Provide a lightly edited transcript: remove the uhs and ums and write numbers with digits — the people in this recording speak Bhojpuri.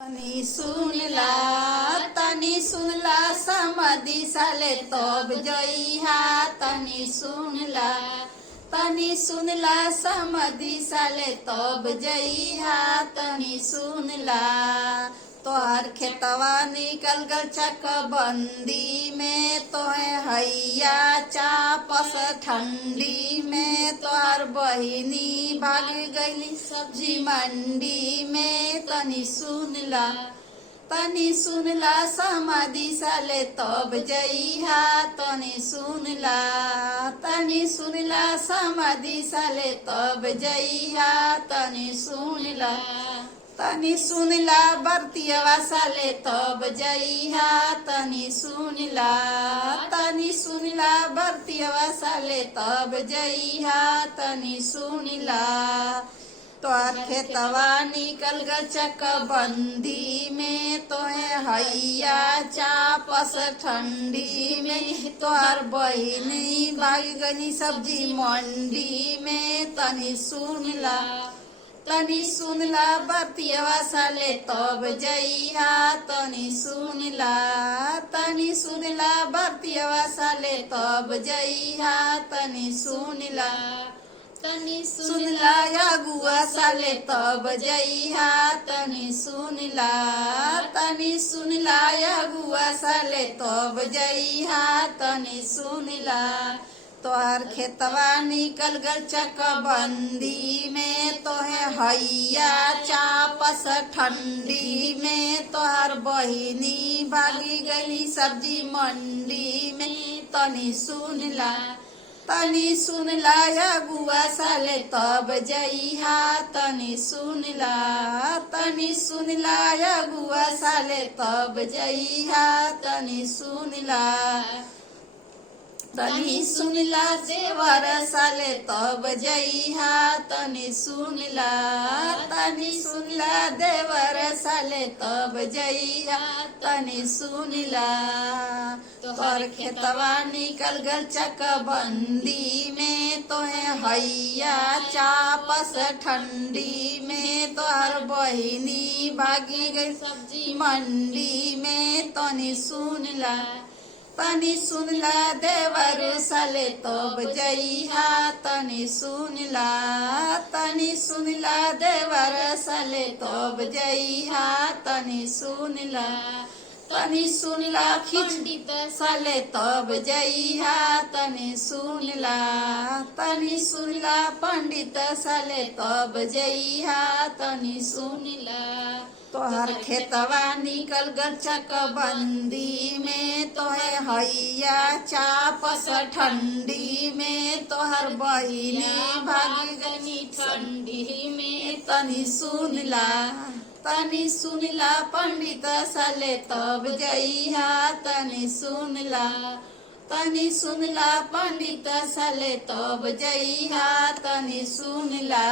तनी सुनला समाधि साले तब जइहा। तनी सुनला समाधि साले तब जइहा। तनी सुनला तोहर खेतवा निकल गल चकबंदी में, तोहे हैया चापस ठंडी में। तोहर बहिनी भाग गईली सब्जी मंडी में। तनी सुनला समाधि साले तब जइहा। तनी सुनला समाधि साले तब जइहा। तनी सुनला बरतियवा साले तब जइहा। तनी सुनला बरतियवा साले तब जइहा। तनी सुनला तोहर खेतवा निकल गल चकबंदी में, तोहे हैया चापस ठंडी में। तोहर बहिनी भाग गई सब्जी मंडी में। तनी सुनला बरतियवा साले तब जइहा। तनी सुनला बरतियवा साले तब जइहा। तनी सुनला अगुआ साले तब जइहा। तनी सुनला अगुआ साले तब जइहा। तनी सुनला तोहर खेतवा निकल गल चकबंदी में, तोहे हैया चापस ठंडी में। तोहर बहिनी भागी गई सब्जी मंडी में। तनी सुनला अगुआ साले तब जइहा। तनी सुनला अगुआ साले तब जइहा। तनी सुनला देवर साले तब जइहा। तनी सुनला देवर साले तब जइहा। तनी सुनला तोहर खेतवा निकल गल चकबंदी में, तोहे हैया चापस ठंडी में। तोहर बहिनी भागी गई सब्जी मंडी में। तनी सुनला देवर साले तब जइहा। तनी सुनला देवर साले तब जइहा। तनी सुनला पंडित साले तब जइहा। तनी सुनला पंडित साले तब जइहा। तनी सुनला तोहर खेतवा निकल गल चकबंदी में, तोहे हैया चापस ठंडी में। तोहर बहिनी भागी गई ठंडी में। तनी सुनला पंडित साले तब जइहा। तनी सुनला पंडित साले तब जइहा। तनी सुनला।